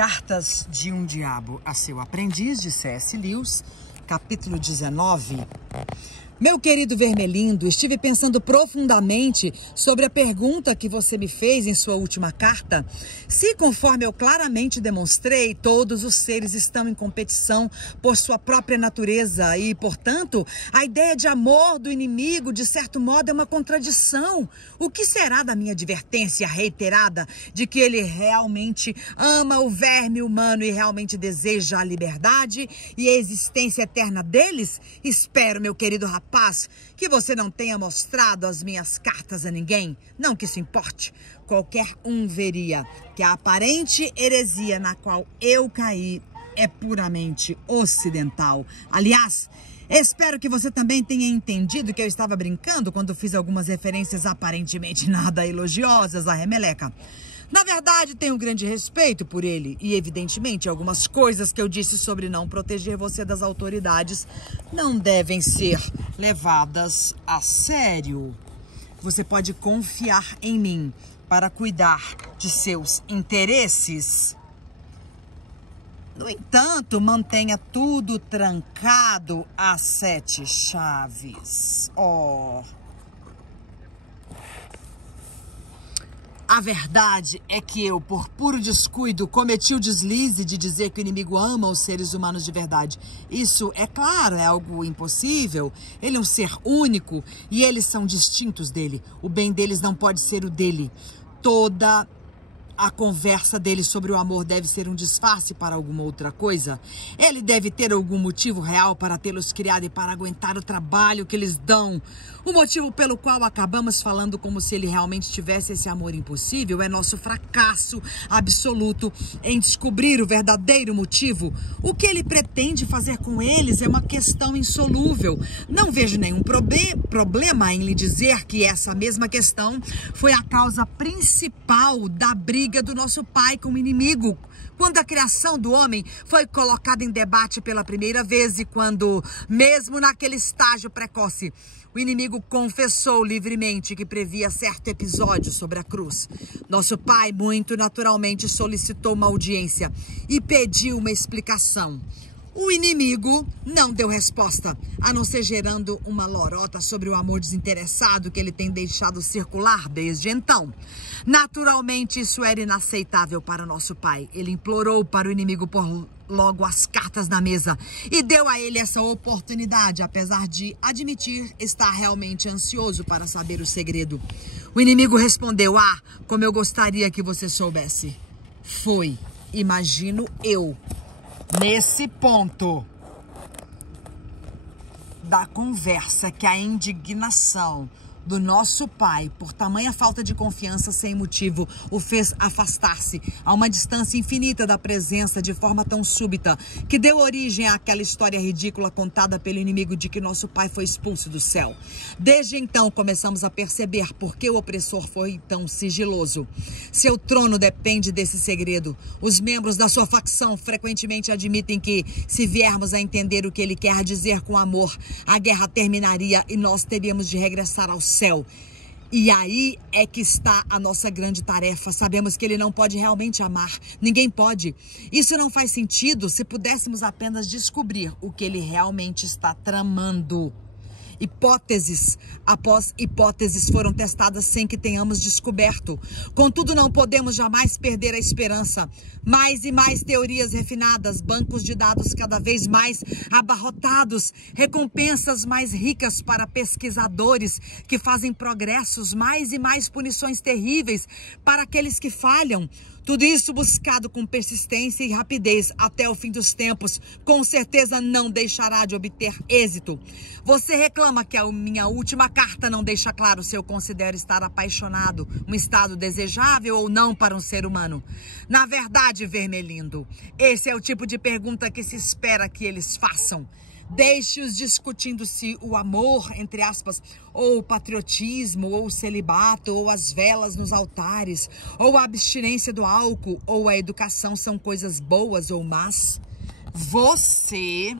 Cartas de um Diabo a seu Aprendiz, de C.S. Lewis, capítulo 19. Meu querido Vermelindo, estive pensando profundamente sobre a pergunta que você me fez em sua última carta. Se, conforme eu claramente demonstrei, todos os seres estão em competição por sua própria natureza e, portanto, a ideia de amor do inimigo, de certo modo, é uma contradição. O que será da minha advertência reiterada de que ele realmente ama o verme humano e realmente deseja a liberdade e a existência eterna deles? Espero, meu querido rapaz, que você não tenha mostrado as minhas cartas a ninguém. Não que isso importe. Qualquer um veria que a aparente heresia na qual eu caí é puramente ocidental. Aliás, espero que você também tenha entendido que eu estava brincando quando fiz algumas referências aparentemente nada elogiosas à Remeleca. Na verdade, tenho um grande respeito por ele e, evidentemente, algumas coisas que eu disse sobre não proteger você das autoridades não devem ser levadas a sério. Você pode confiar em mim para cuidar de seus interesses. No entanto, mantenha tudo trancado a 7 chaves. A verdade é que eu, por puro descuido, cometi o deslize de dizer que o inimigo ama os seres humanos de verdade. Isso, é claro, é algo impossível. Ele é um ser único e eles são distintos dele. O bem deles não pode ser o dele. Toda a conversa dele sobre o amor deve ser um disfarce para alguma outra coisa. Ele deve ter algum motivo real para tê-los criado e para aguentar o trabalho que eles dão. O motivo pelo qual acabamos falando como se ele realmente tivesse esse amor impossível é nosso fracasso absoluto em descobrir o verdadeiro motivo. O que ele pretende fazer com eles é uma questão insolúvel. Não vejo nenhum problema em lhe dizer que essa mesma questão foi a causa principal da briga do nosso pai com o inimigo, quando a criação do homem foi colocada em debate pela primeira vez e quando, mesmo naquele estágio precoce, o inimigo confessou livremente que previa certo episódio sobre a cruz. Nosso pai, muito naturalmente, solicitou uma audiência e pediu uma explicação. O inimigo não deu resposta, a não ser gerando uma lorota sobre o amor desinteressado que ele tem deixado circular desde então. Naturalmente, isso era inaceitável para nosso pai. Ele implorou para o inimigo pôr logo as cartas na mesa e deu a ele essa oportunidade, apesar de admitir estar realmente ansioso para saber o segredo. O inimigo respondeu: como eu gostaria que você soubesse. Foi, imagino eu, nesse ponto da conversa que a indignação do nosso pai, por tamanha falta de confiança sem motivo, o fez afastar-se a uma distância infinita da presença de forma tão súbita que deu origem àquela história ridícula contada pelo inimigo de que nosso pai foi expulso do céu. Desde então começamos a perceber por que o opressor foi tão sigiloso. Seu trono depende desse segredo. Os membros da sua facção frequentemente admitem que, se viermos a entender o que ele quer dizer com amor, a guerra terminaria e nós teríamos de regressar ao céu. E aí é que está a nossa grande tarefa. Sabemos que ele não pode realmente amar. Ninguém pode. Isso não faz sentido se pudéssemos apenas descobrir o que ele realmente está tramando. Hipóteses após hipóteses foram testadas sem que tenhamos descoberto. Contudo, não podemos jamais perder a esperança. Mais e mais teorias refinadas, bancos de dados cada vez mais abarrotados, recompensas mais ricas para pesquisadores que fazem progressos, mais e mais punições terríveis para aqueles que falham. Tudo isso buscado com persistência e rapidez até o fim dos tempos, com certeza não deixará de obter êxito. Você reclama que a minha última carta não deixa claro se eu considero estar apaixonado, um estado desejável ou não para um ser humano. Na verdade, Vermelindo, esse é o tipo de pergunta que se espera que eles façam. Deixe-os discutindo se o amor, entre aspas, ou o patriotismo, ou o celibato, ou as velas nos altares, ou a abstinência do álcool, ou a educação são coisas boas ou más. Você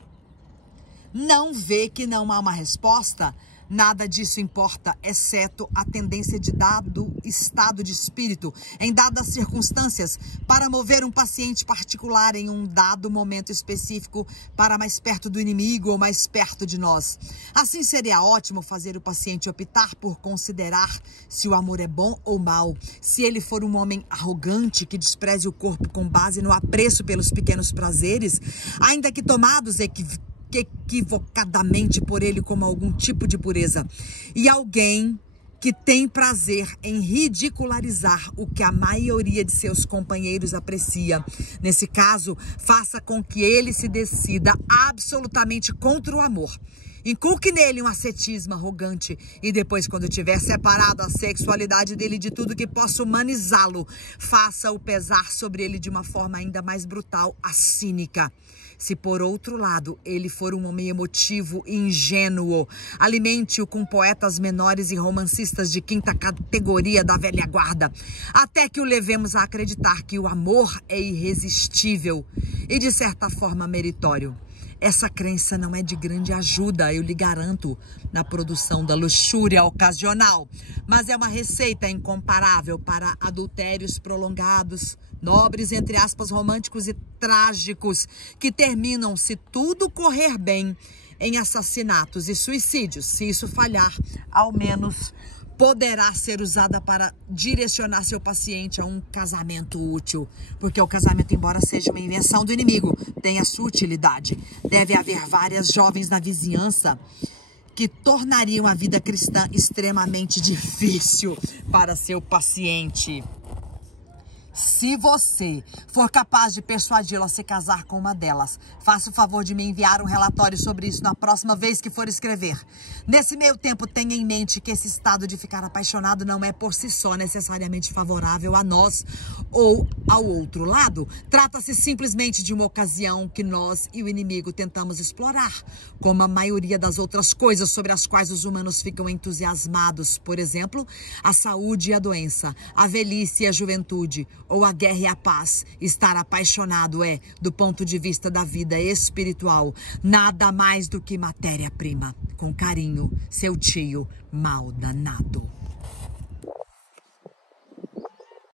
não vê que não há uma resposta? Nada disso importa, exceto a tendência de dado estado de espírito, em dadas circunstâncias, para mover um paciente particular em um dado momento específico para mais perto do inimigo ou mais perto de nós. Assim, seria ótimo fazer o paciente optar por considerar se o amor é bom ou mal, se ele for um homem arrogante que despreze o corpo com base no apreço pelos pequenos prazeres, ainda que tomados equivocadamente por ele como algum tipo de pureza, e alguém que tem prazer em ridicularizar o que a maioria de seus companheiros aprecia. Nesse caso, faça com que ele se decida absolutamente contra o amor. Inculque nele um ascetismo arrogante e depois, quando tiver separado a sexualidade dele de tudo que possa humanizá-lo, faça-o pesar sobre ele de uma forma ainda mais brutal, a cínica. Se, por outro lado, ele for um homem emotivo e ingênuo, alimente-o com poetas menores e romancistas de quinta categoria da velha guarda, até que o levemos a acreditar que o amor é irresistível e, de certa forma, meritório. Essa crença não é de grande ajuda, eu lhe garanto, na produção da luxúria ocasional, mas é uma receita incomparável para adultérios prolongados, nobres, entre aspas, românticos e trágicos, que terminam, se tudo correr bem, em assassinatos e suicídios. Se isso falhar, ao menos poderá ser usada para direcionar seu paciente a um casamento útil. Porque o casamento, embora seja uma invenção do inimigo, tem a sua utilidade. Deve haver várias jovens na vizinhança que tornariam a vida cristã extremamente difícil para seu paciente. Se você for capaz de persuadi-lo a se casar com uma delas, faça o favor de me enviar um relatório sobre isso na próxima vez que for escrever. Nesse meio tempo, tenha em mente que esse estado de ficar apaixonado não é por si só necessariamente favorável a nós ou ao outro lado. Trata-se simplesmente de uma ocasião que nós e o inimigo tentamos explorar, como a maioria das outras coisas sobre as quais os humanos ficam entusiasmados. Por exemplo, a saúde e a doença, a velhice e a juventude, ou a guerra e a paz. Estar apaixonado é, do ponto de vista da vida espiritual, nada mais do que matéria-prima. Com carinho, seu tio mal danado.